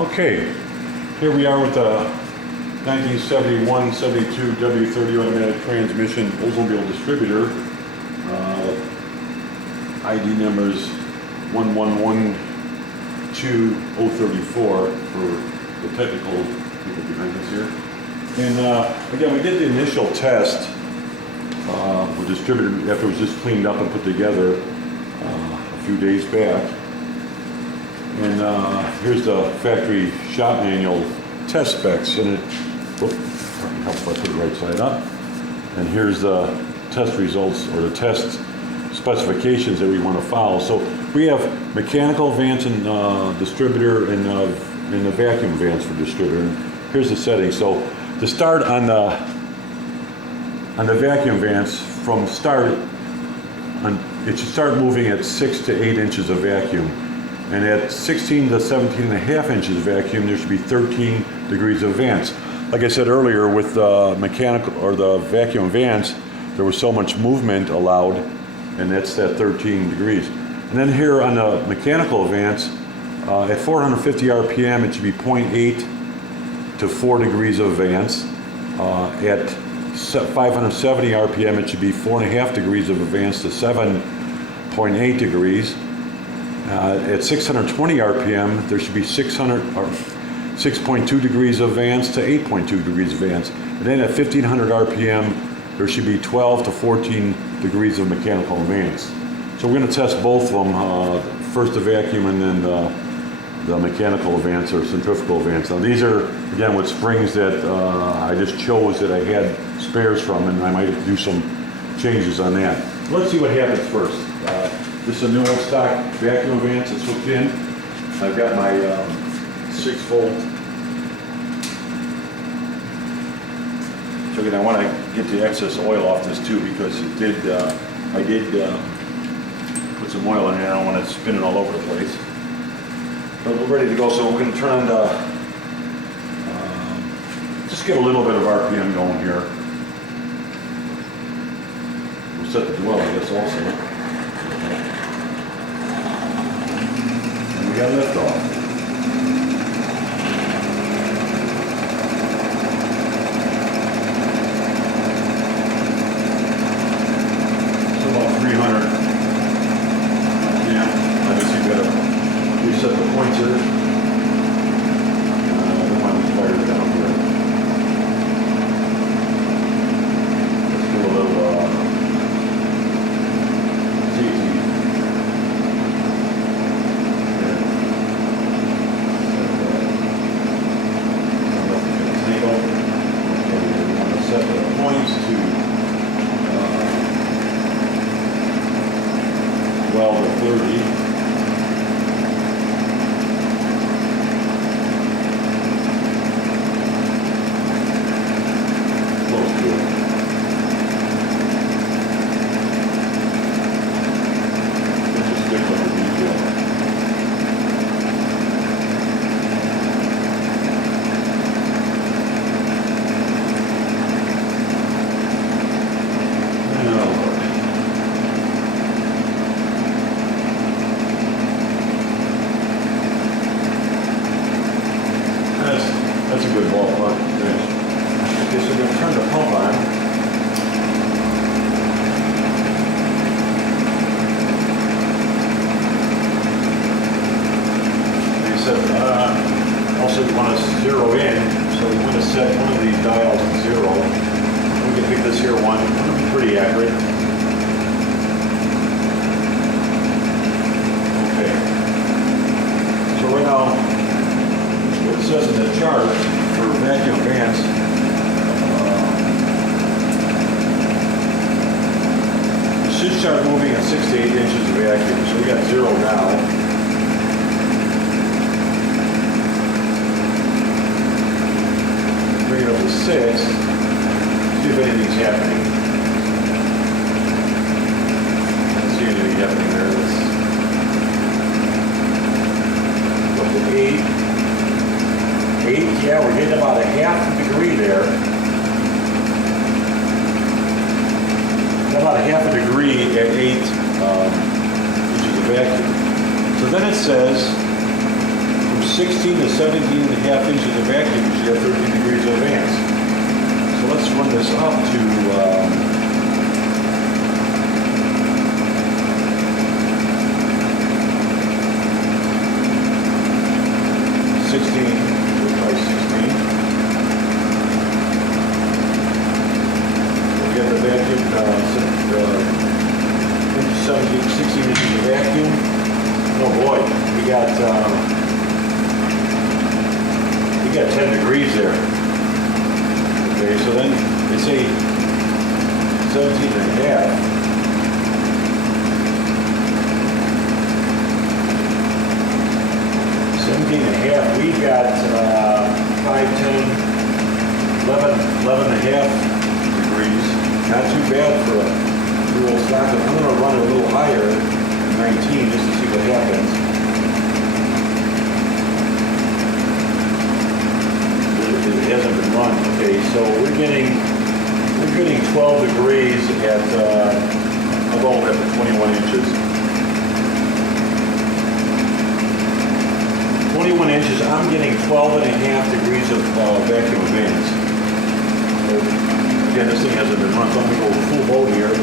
Okay, here we are with the 1971-72 W30 automatic transmission Oldsmobile distributor. ID numbers 1112034 for the technical people behind us here. And again, we did the initial test with the distributor after it was just cleaned up and put together a few days back. And here's the factory shop manual test specs, and it helps if I put it right side up. And here's the test results, or the test specifications that we want to follow. So we have mechanical advance and distributor, and the vacuum advance for distributor. And here's the settings. So to start on the vacuum advance, from start, it should start moving at 6 to 8 inches of vacuum. And at 16 to 17.5 inches of vacuum, there should be 13 degrees of advance. Like I said earlier, with the mechanical or the vacuum advance, there was so much movement allowed, and that's that 13 degrees. And then here on the mechanical advance, at 450 RPM, it should be 0.8 to 4 degrees of advance. At 570 RPM, it should be 4.5 degrees of advance to 7.8 degrees. At 620 RPM, there should be 6.2 degrees of advance to 8.2 degrees of advance. And then at 1500 RPM, there should be 12 to 14 degrees of mechanical advance. So we're going to test both of them, first the vacuum and then the mechanical advance or centrifugal advance. Now these are, again, with springs that I just chose that I had spares from, and I might have to do some changes on that. Let's see what happens first. This is a new old stock vacuum advance that's hooked in. I've got my 6-volt. So again, I want to get the excess oil off this too, because I did put some oil in it. I don't want it spinning all over the place. But we're ready to go. So we're going to turn on the, just get a little bit of RPM going here. We'll set the dwell, I guess, also. And we got lift off. So about 300. Yeah, I guess you gotta reset the points here. I don't want to fire it down here. Let's do a little safety. Set the points to well to 30. Close to it. Let's just stick with the detail. That's a good ballpark finish. Okay, so we're going to turn the pump on. Like I said, also you want to zero in, so we want to set one of these dials to 0. We can pick this here one. It'll be pretty accurate. Okay. So right now, it says in the chart for vacuum advance, it should start moving at 6 to 8 inches of vacuum. So we got 0 now. Bring it up to 6. See if anything's happening. I don't see anything happening there. Let's go up to 8. 8, yeah, we're getting about a half a degree there. About a half a degree at 8 inches of vacuum. So then it says from 16 to 17 and a half inches of vacuum, you should have 13 degrees of advance. So let's run this up to 16 by 16. We got the vacuum, 16 inches of vacuum. Oh boy, we got 10 degrees there. Okay, so then they say 17 and a half. 17 and a half. We got 5, 10, 11 and a half degrees. Not too bad for a old stock. I'm going to run it a little higher, 19, just to see what happens. It hasn't been run. Okay, so we're getting 12 degrees at I'll go at the 21 inches. 21 inches, I'm getting 12 and a half degrees of vacuum advance. So, again, this thing hasn't been run, so I'm going to go full boat here.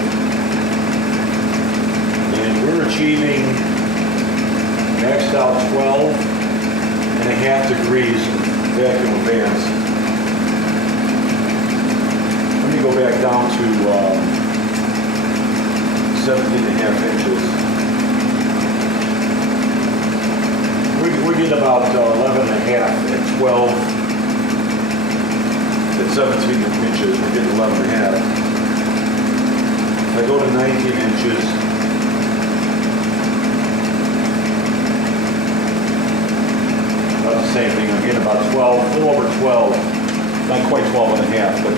And we're achieving maxed out 12 and a half degrees vacuum advance. Let me go back down to 17 and a half inches. We get about 11 and a half at 12. At 17 inches, we're getting 11 and a half. If I go to 19 inches, about the same thing. I'm getting about 12, a little over 12. Not quite 12 and a half, but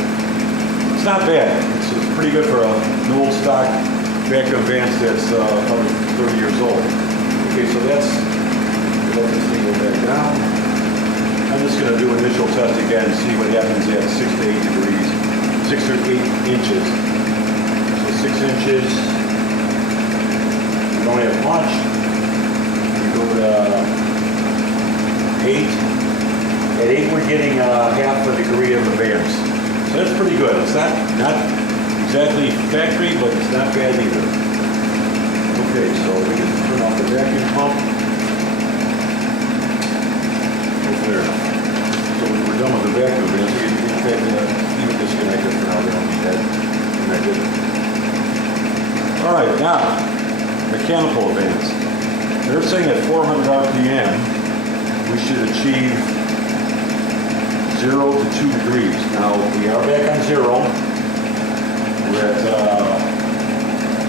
it's not bad. It's pretty good for an old stock vacuum advance that's probably 30 years old. Okay, so that's, let this thing go back down. I'm just going to do initial test again and see what happens at 6 to 8 degrees, 6 to 8 inches. So 6 inches, we don't have much. We go to 8. At 8 we're getting half a degree of advance. So that's pretty good. It's not exactly factory, but it's not bad either. Okay, so we can turn off the vacuum pump. There. So we're done with the vacuum advance. We can take even disconnected for now. We don't need that connected. All right, now mechanical advance. They're saying at 400 RPM we should achieve 0 to 2 degrees. Now we are back on 0. We're at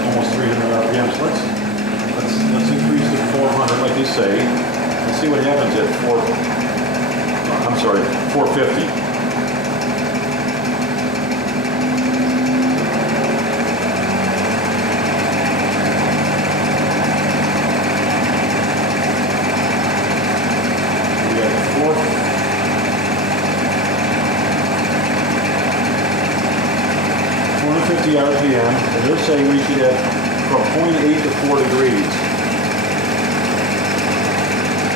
almost 300 RPM. So let's increase to 400, like they say. Let's see what happens at 450. We have 450 RPM, and they're saying we should have from 0.8 to 4 degrees.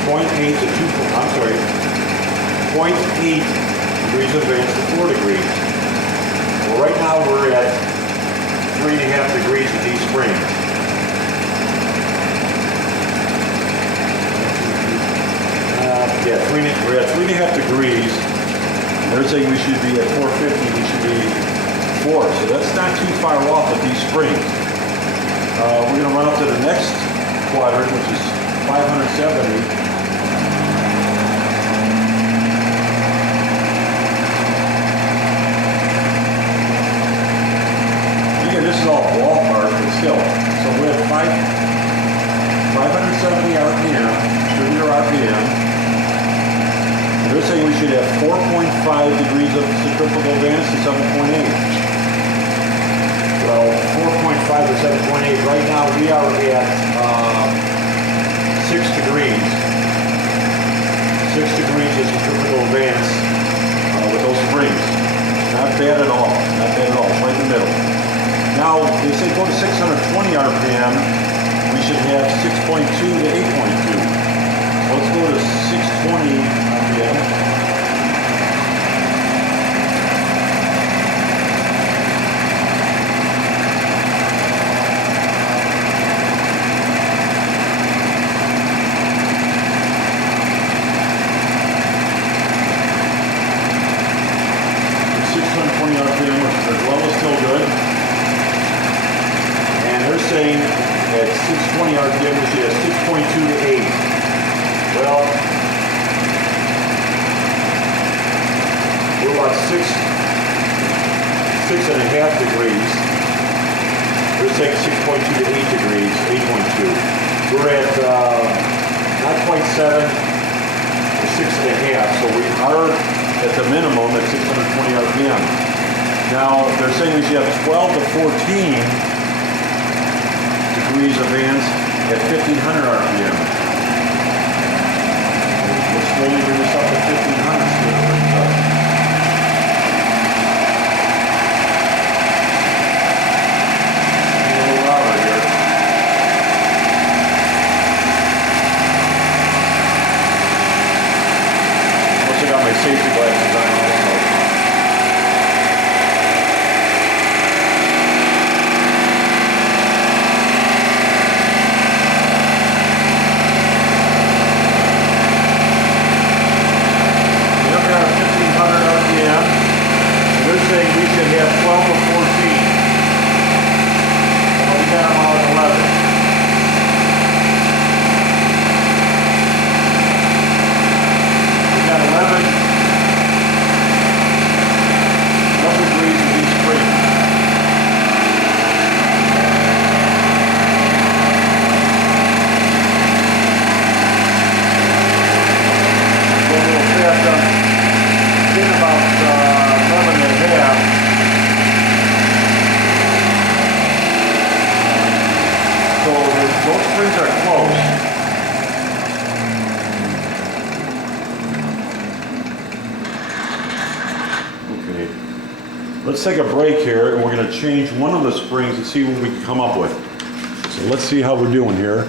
0.8 to 0.8 degrees of advance to 4 degrees. Well, right now we're at 3.5 degrees with these springs. We're at 3.5 degrees. They're saying we should be at 450. We should be 4. So that's not too far off with these springs. We're going to run up to the next quadrant, which is 570. This is all ballpark, but still. So we're at 570 RPM, distributor RPM. They're saying we should have 4.5 degrees of centrifugal advance to 7.8. Well, 4.5 to 7.8. Right now we are at 6 degrees. 6 degrees of centrifugal advance with those springs. Not bad at all. Not bad at all. It's right in the middle. Now, they say go to 620 RPM, we should have 6.2 to 8.2. Let's go to 620 to 8. Well, we're about 6.5 degrees. We're saying 6.2 to 8 degrees, 8.2. We're at not quite 7 or 6.5, so we are at the minimum at 620 RPM. Now, they're saying we should have 12 to 14 degrees advance at 1500 RPM. We'll slowly bring this up to 1500 still. Safety glasses on. We're up here at 1500 RPM. They're saying we should have 12 to 14. Well, we got them all at 11. We got 11. Degrees in each spring. Go a little fast. I'm getting about 11.5. So those springs are close. Let's take a break here, and we're going to change one of the springs and see what we can come up with. So let's see how we're doing here.